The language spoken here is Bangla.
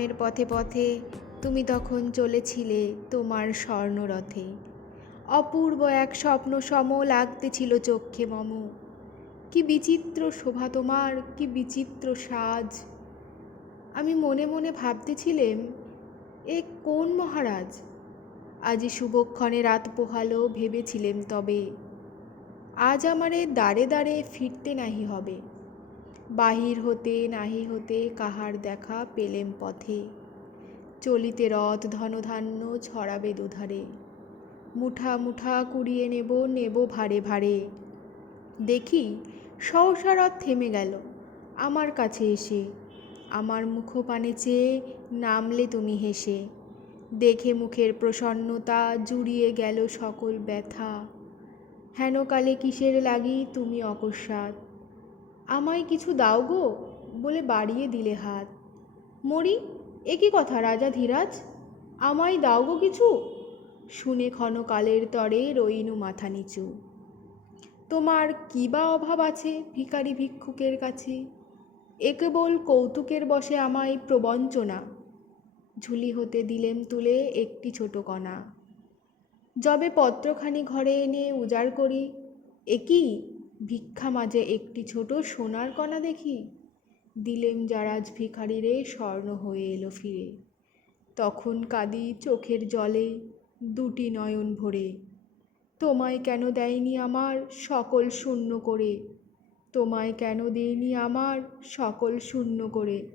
এর পথে পথে তুমি তখন চলেছিলে তোমার স্বর্ণরথে। অপূর্ব এক স্বপ্ন সম লাগতেছিল চক্ষে মম। কি বিচিত্র শোভা তোমার, কি বিচিত্র সাজ। আমি মনে মনে ভাবতেছিলেম, এ কোন মহারাজ। আজি শুভক্ষণে রাত পোহালো ভেবেছিলেম, তবে আজ আমারে দ্বারে দ্বারে ফিরতে নাহি হবে। বাহির হতে নাহি হতে কাহার দেখা পেলেম পথে। চলিতে রথ ধনধান্য ছড়াবে দুধারে। মুঠা মুঠা কুড়িয়ে নেব নেব ভারে ভারে। দেখি সহসা রথ থেমে গেল আমার কাছে এসে। আমার মুখপানে চেয়ে নামলে তুমি হেসে। দেখে মুখের প্রসন্নতা জুড়িয়ে গেল সকল ব্যথা। হেনকালে কিসের লাগি তুমি অকস্মাৎ। আমায় কিছু দাও গো বলে বাড়িয়ে দিলে হাত। মরি, এ কি কথা রাজা ধীরাজ, আমায় দাও গো কিছু। শুনে ক্ষণকালের তরে রইনু মাথা নিচু। তোমার কি বা অভাব আছে ভিখারি ভিক্ষুকের কাছে। এ কেবল কৌতুকের বশে আমায় প্রবঞ্চনা। ঝুলি হতে দিলেম তুলে একটি ছোট কণা। যবে পত্রখানি ঘরে এনে উজাড় করি, এ কি ভিক্ষা মাঝে একটি ছোট সোনার কণা দেখি। দিলেম যারাজ ভিখারিরে স্বর্ণ হয়ে এলো ফিরে। তখন কাঁদি চোখের জলে দুটি নয়ন ভরে। তোমায় কেন দেয়নি আমার সকল শূন্য করে। তোমায় কেন দেয়নি আমার সকল শূন্য করে।